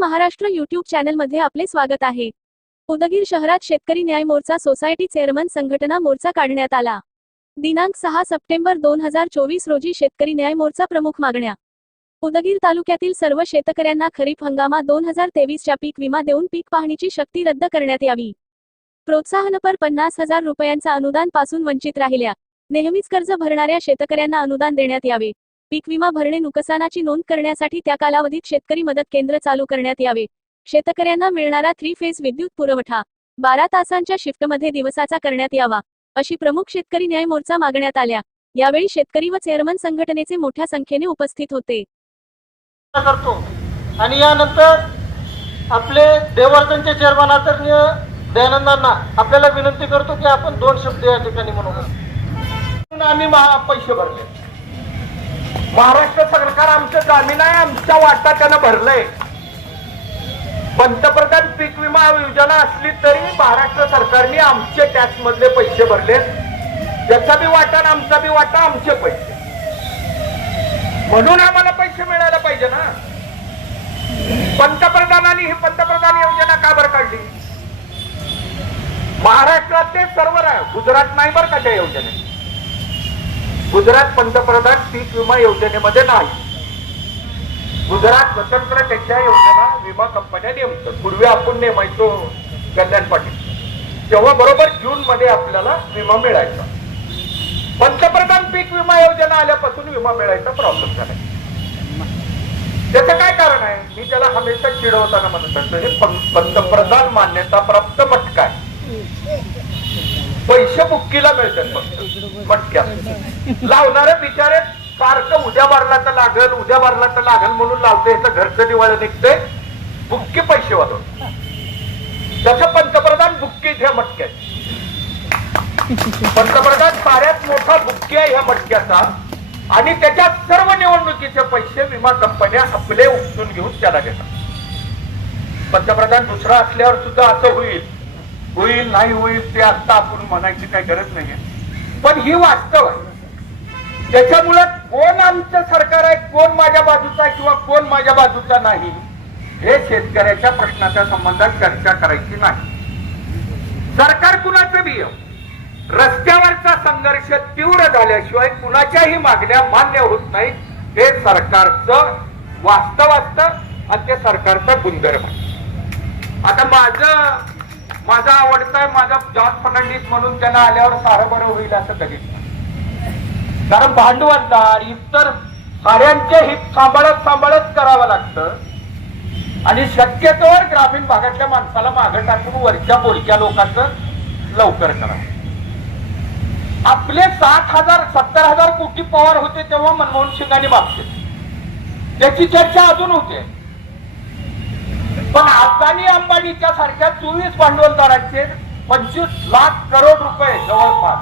Maharashtra YouTube चॅनलमध्ये आपले स्वागत आहे. उदगीर शहरात शेतकरी न्याय मोर्चा सोसायटी चेअरमन संघटना मोर्चा काढण्यात आला. दिनांक सहा सप्टेंबर दोन हजार चोवीस रोजी शेतकरी न्याय मोर्चा प्रमुख मागण्या. उदगीर तालुक्यातील सर्व शेतकऱ्यांना खरीप हंगामा दोन हजार तेवीसच्या पीक विमा देऊन पीक पाहणीची शक्ती रद्द करण्यात यावी. प्रोत्साहनपर पन्नास हजार रुपयांचा अनुदानपासून वंचित राहिल्या. नेहमीच कर्ज भरणाऱ्या शेतकऱ्यांना अनुदान देण्यात यावे. पीक विमा भरणे नुकसानाची नोंद करण्यासाठी त्या कालावधीत शेतकरी मदत केंद्र चालू करण्यात यावे. शेतकऱ्यांना मिळणारा थ्री फेज विद्युत पुरवठा. बारा तासांच्या शिफ्टमध्ये दिवसाचा करण्यात यावा अशी प्रमुख शेतकरी न्याय मोर्चा मागण्यात आल्या. यावेळी शेतकरी व चेअरमन संघटनेचे मोठ्या संख्येने उपस्थित होते. करतो. आणि यानंतर आपले देवर्धनचे चेअरमन आदरणीय दयानंदांना आपल्याला विनंती करतो की आपण दोन शब्द या ठिकाणी म्हणून. आम्ही पैसे भरले. महाराष्ट्र सरकार आमचं जामीन आहे आमच्या वाटा त्यानं भरलंय. पंतप्रधान पीक विमा योजना असली तरी महाराष्ट्र सरकारने आमचे टॅक्स मधले पैसे भरले. त्याचा बी वाटा आमचा बी वाटा आमचे पैसे. म्हणून आम्हाला पैसे मिळायला पाहिजे ना. पंतप्रधानांनी ही पंतप्रधान योजना का बरं काढली? महाराष्ट्रात ते सर्व गुजरात नाही बरं का त्या योजनेत? गुजरात पंतप्रधान पीक विमा योजनेमध्ये नाही. गुजरात स्वतंत्र त्यांच्या योजना विमा कंपन्या नेमतात पूर्वी आपण नेमायचो कल्याण पाटील. तेव्हा बरोबर जून मध्ये आपल्याला विमा मिळायचा. पंतप्रधान पीक विमा योजना आल्यापासून विमा मिळायचा प्रॉब्लेम झाला. त्याचं काय कारण आहे? मी त्याला हमेशा चिडवताना म्हणत असतो हे पंतप्रधान मान्यता प्राप्त मटका आहे. पैसे बुक्कीला मिळतात फक्त. लावणारे बिचारे सारखं उद्या भरला तर लागल उद्या भरला तर लागल म्हणून लावते याचं घरचं दिवाळी निघते बुक्की पैसे वाढवून तसं पंतप्रधान बुक्की ह्या मटक्यात. पंतप्रधान साऱ्यात मोठा बुक्की आहे ह्या मटक्याचा. आणि त्याच्यात सर्व निवडणुकीचे पैसे विमा कंपन्या आपले उपसून घेऊन त्याला घेतात पंतप्रधान दुसरा असल्यावर सुद्धा असं होईल. होईल नाही होईल ते आता आपण म्हणायची काही गरज नाहीये. पण ही वास्तव आहे. त्याच्यामुळे कोण आमचं सरकार आहे कोण माझ्या बाजूचा आहे किंवा कोण माझ्या बाजूचा नाही हे शेतकऱ्याच्या प्रश्नाच्या संबंधात चर्चा करायची नाही. सरकार कुणाचं बिय? रस्त्यावरचा संघर्ष तीव्र झाल्याशिवाय कुणाच्याही मागण्या मान्य होत नाहीत हे सरकारचं वास्तव असतं आणि ते सरकारचा गुणधर्म आहे. आता माझं माझा आवडता माझा जॉर्ज फर्नांडिस म्हणून त्यांना आल्यावर सारं बरं होईल असं कधीच कारण भांडवलदार इतर साऱ्यांचे हित सांभाळत सांभाळत करावं लागतं. आणि शक्यतोवर ग्रामीण भागातल्या माणसाला मागं टाकून वरच्या बोलक्या लोकांचं लवकर करा. आपले सात हजार सत्तर हजार कोटी पवार होते तेव्हा मनमोहन सिंगाने मागते त्याची चर्चा अजून होते. पण अदानी अंबानीच्या सारख्या चोवीस भांडवलदारांचे पंचवीस लाख करोड रुपये जवळपास.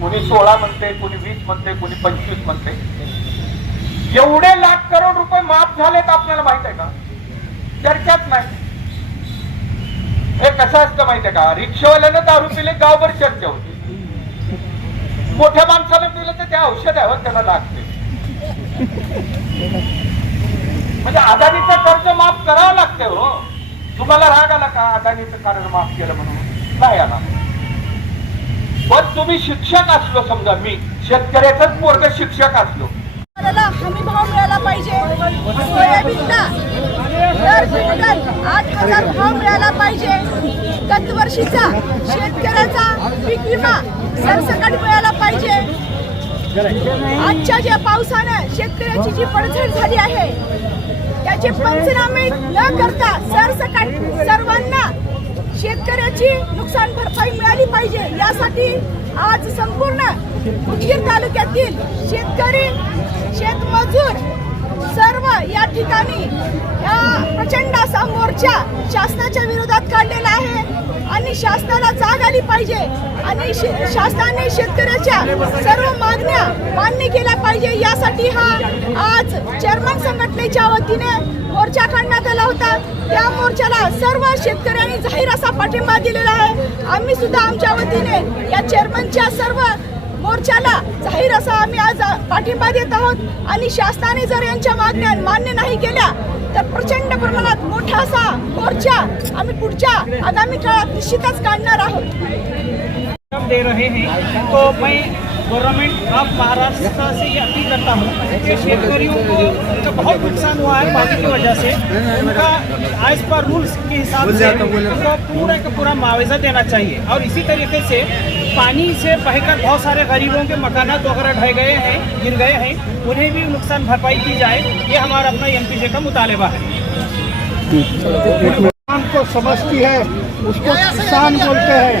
कोणी सोळा म्हणते कोणी वीस म्हणते कोणी पंचवीस म्हणते. एवढे लाख करोड रुपये माफ झालेत आपल्याला माहीत आहे का? चर्चाच नाही. हे कसं असतं माहितीये का? रिक्षावाल्यानं दारू पिले गावभर चर्चा होती. मोठ्या माणसाला पिलं तर त्या औषध आहे त्याला लागते. म्हणजे अदानीचं कर्ज माफ करावं लागते हो. तुम्हाला राग आला का अदानीचं कर्ज माफ केलं म्हणून? नाही आला. पण तुम्ही शिक्षक असलो समजा मी शेतकऱ्याचाच पोरग शिक्षक असलो. मला हमी भाव मिळाला पाहिजे. सोयाबीनला दर क्विंटल आठ हजार भाव मिळाला पाहिजे गत वर्षीचा शेतकऱ्याचा पीक विमा सरसकट मिळाला पाहिजे आजच्या ज्या पावसानं शेतकऱ्याची जी पडझड झाली आहे त्याचे पंचनामे न करता सरसकट सर्वांना शेतकऱ्याची नुकसान भरपाई मिळाली पाहिजे. यासाठी आज संपूर्ण उदगीर तालुक्यातील शेतकरी शेतमजूर सर्व या ठिकाणी या प्रचंड असा मोर्चा शासनाच्या विरोधात काढलेला शासनाला जाग आली पाहिजे. आणि शे- शासनाने शेतकऱ्याच्या सर्व मागण्या मान्य केल्या पाहिजे. यासाठी हा आज चेअरमन संघटनेच्या वतीने मोर्चा काढण्यात आला होता. त्या मोर्चाला सर्व शेतकऱ्यांनी जाहीर असा पाठिंबा दिलेला आहे. आम्ही सुद्धा आमच्या वतीने या चेअरमनच्या सर्व मोर्चाला जाहीर असा पाठिंबा देत आहोत. आणि शासनाने जर यांच्या मागण्या मान्य नाही केल्या तर प्रचंड प्रमाणात मोठा असा मोर्चा आम्ही पुढच्या आगामी काळात निश्चितच काढणार आहोत. दे रहे हैं। तो मैं गवर्नमेंट ऑफ़ महाराष्ट्र से ये अपील करता हूँ कि शेतकरियों को का बहुत नुकसान हुआ है पानी की वजह से उनका एज पर रूल्स के हिसाब से उनको पूरा का पूरा मुआवजा देना चाहिए। और इसी तरीके से पानी से बहकर बहुत सारे गरीबों के मकानात वगैरह ढह गए हैं गिर गए हैं उन्हें भी नुकसान भरपाई की जाए ये हमारा अपना एम का मुतालबा है। को समझती है उसको किसान बोलते हैं?